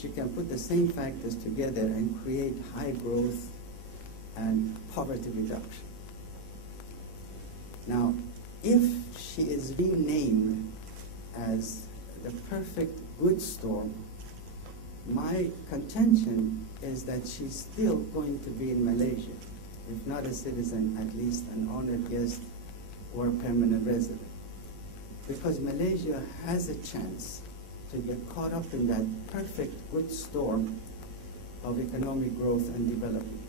she can put the same factors together and create high growth and poverty reduction. Now, if she is renamed as the perfect good storm, my contention is that she's still going to be in Malaysia, if not a citizen, at least an honored guest or a permanent resident. Because Malaysia has a chance to get caught up in that perfect good storm of economic growth and development.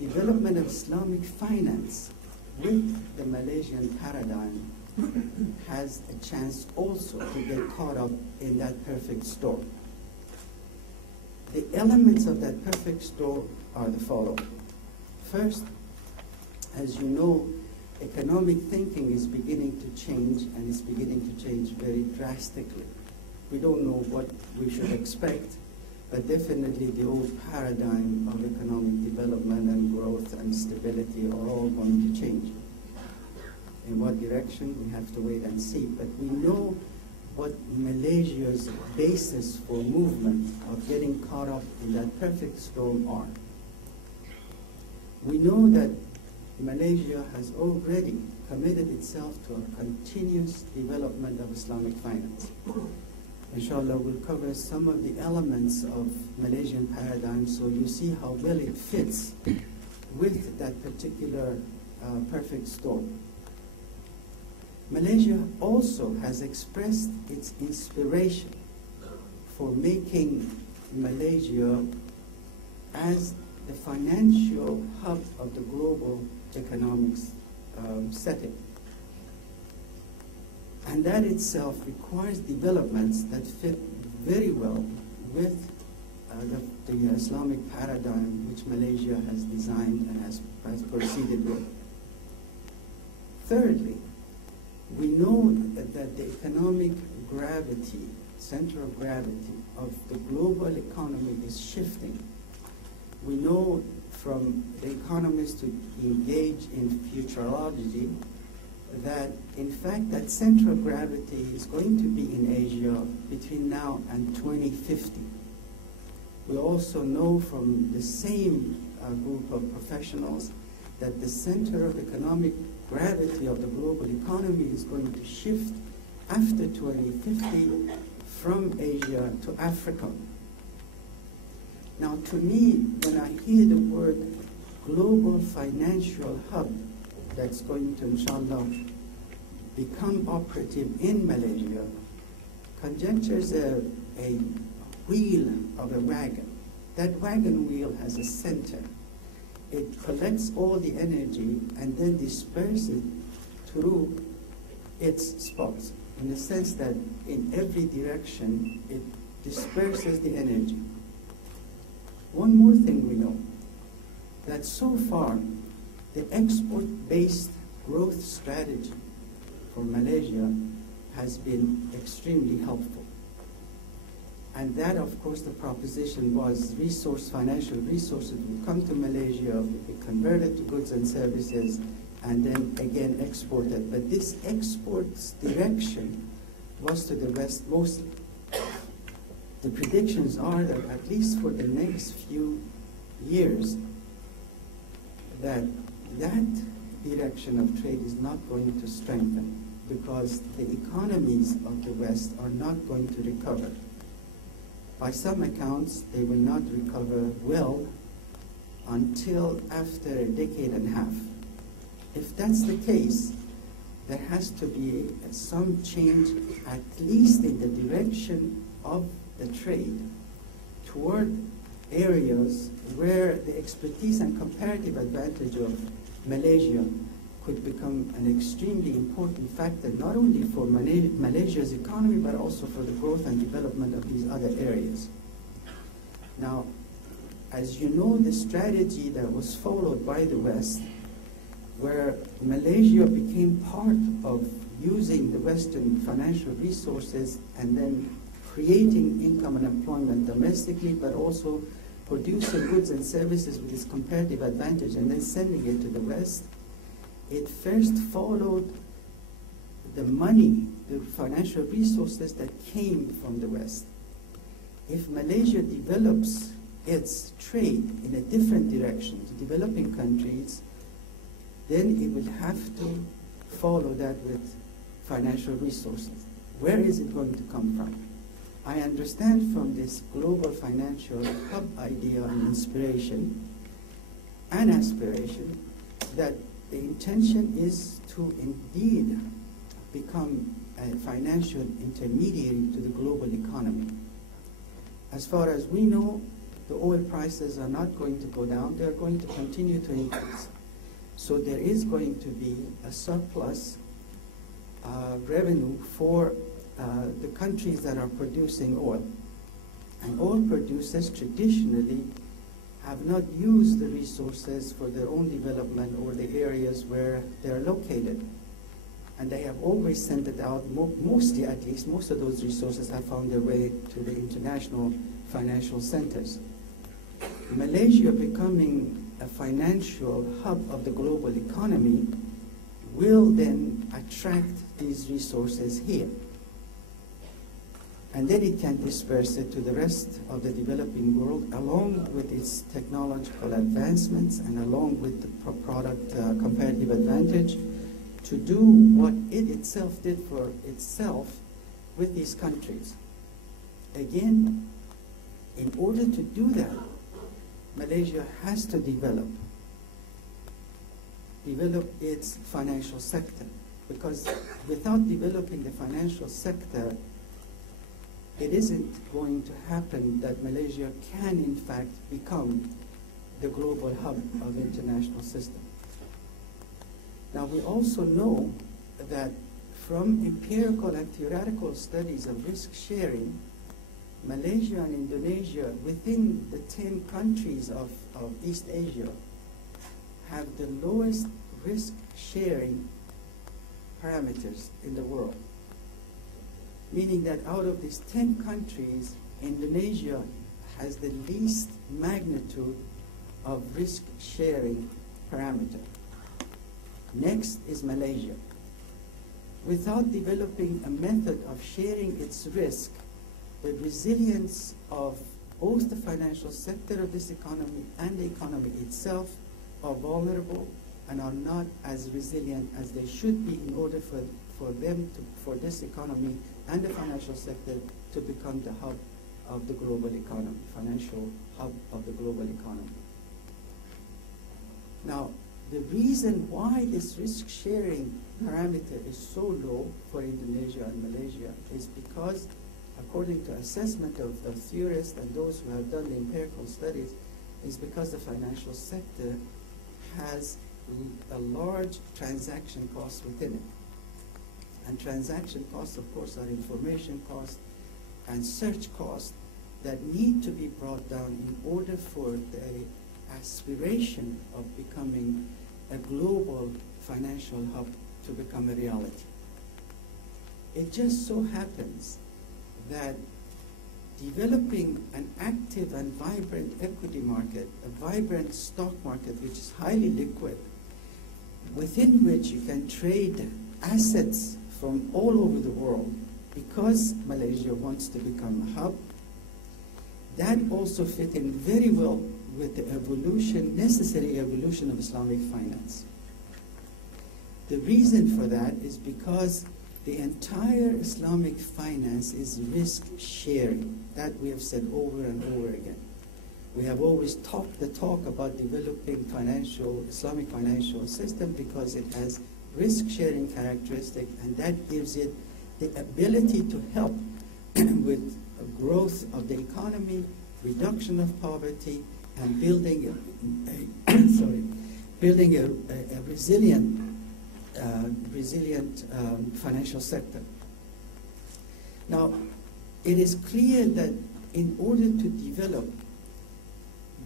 Development of Islamic finance with the Malaysian paradigm has a chance also to get caught up in that perfect storm. The elements of that perfect storm are the following. First, as you know, economic thinking is beginning to change, and it's beginning to change very drastically. We don't know what we should expect, but definitely the old paradigm of economic development and growth and stability are all going to change. In what direction, we have to wait and see. But we know what Malaysia's basis for movement of getting caught up in that perfect storm are. We know that Malaysia has already committed itself to a continuous development of Islamic finance. Inshallah, we'll cover some of the elements of Malaysian paradigm so you see how well it fits with that particular perfect storm. Malaysia also has expressed its inspiration for making Malaysia as the financial hub of the global economics setting. And that itself requires developments that fit very well with the Islamic paradigm which Malaysia has designed and has proceeded with. Thirdly, we know that the economic gravity, center of gravity of the global economy is shifting. We know from the economists who engage in futurology that, in fact, that center of gravity is going to be in Asia between now and 2050. We also know from the same group of professionals that the center of economic gravity of the global economy is going to shift after 2050 from Asia to Africa. Now, to me, when I hear the word global financial hub that's going to, inshallah, become operative in Malaysia, conjectures a wheel of a wagon. That wagon wheel has a center. It collects all the energy and then disperses it through its spots, in the sense that in every direction it disperses the energy. One more thing we know, that so far the export-based growth strategy for Malaysia has been extremely helpful. And that, of course, the proposition was financial resources would come to Malaysia, would be converted to goods and services, and then again exported. But this export's direction was to the West mostly. The predictions are that at least for the next few years, that direction of trade is not going to strengthen, because the economies of the West are not going to recover. By some accounts, they will not recover well until after a decade and a half. If that's the case, there has to be some change, at least in the direction of the trade, toward areas where the expertise and comparative advantage of Malaysia could become an extremely important factor, not only for Malaysia's economy, but also for the growth and development of these other areas. Now, as you know, the strategy that was followed by the West, where Malaysia became part of using the Western financial resources and then creating income and employment domestically, but also producing goods and services with its comparative advantage and then sending it to the West, it first followed the money, the financial resources that came from the West. if Malaysia develops its trade in a different direction to developing countries, then it will have to follow that with financial resources. Where is it going to come from? I understand from this global financial hub idea and inspiration and aspiration that the intention is to indeed become a financial intermediary to the global economy. As far as we know, the oil prices are not going to go down, they're going to continue to increase. So there is going to be a surplus revenue for the countries that are producing oil. And oil producers traditionally have not used the resources for their own development or the areas where they're located. And they have always sent it out, mostly at least, most of those resources have found their way to the international financial centers. Malaysia becoming a financial hub of the global economy will then attract these resources here. And then it can disperse it to the rest of the developing world along with its technological advancements and along with the product comparative advantage to do what it itself did for itself with these countries. Again, in order to do that, Malaysia has to develop its financial sector, because without developing the financial sector, it isn't going to happen that Malaysia can in fact become the global hub of the international system. Now we also know that from empirical and theoretical studies of risk sharing, Malaysia and Indonesia, within the 10 countries of East Asia, have the lowest risk sharing parameters in the world. Meaning that out of these 10 countries, Indonesia has the least magnitude of risk sharing parameter. Next is Malaysia. Without developing a method of sharing its risk, the resilience of both the financial sector of this economy and the economy itself are vulnerable and are not as resilient as they should be in order for this economy and the financial sector to become the hub of the global economy, financial hub of the global economy. Now, the reason why this risk-sharing parameter is so low for Indonesia and Malaysia is because, according to assessment of the theorists and those who have done the empirical studies, is because the financial sector has a large transaction cost within it. And transaction costs, of course, are information costs and search costs that need to be brought down in order for the aspiration of becoming a global financial hub to become a reality. It just so happens that developing an active and vibrant equity market, a vibrant stock market which is highly liquid, within which you can trade assets from all over the world, because Malaysia wants to become a hub, that also fit in very well with the necessary evolution of Islamic finance. The reason for that is because the entire Islamic finance is risk sharing. That we have said over and over again. We have always talked the talk about developing Islamic financial system because it has risk sharing characteristic, and that gives it the ability to help with growth of the economy, reduction of poverty, and building a resilient financial sector. Now, it is clear that in order to develop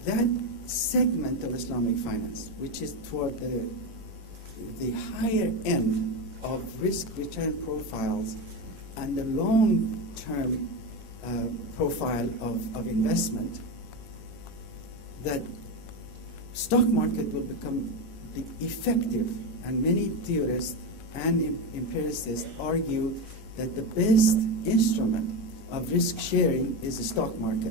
that segment of Islamic finance, which is toward the higher end of risk-return profiles and the long-term profile of investment, that stock market will become the effective, and many theorists and empiricists argue that the best instrument of risk sharing is the stock market.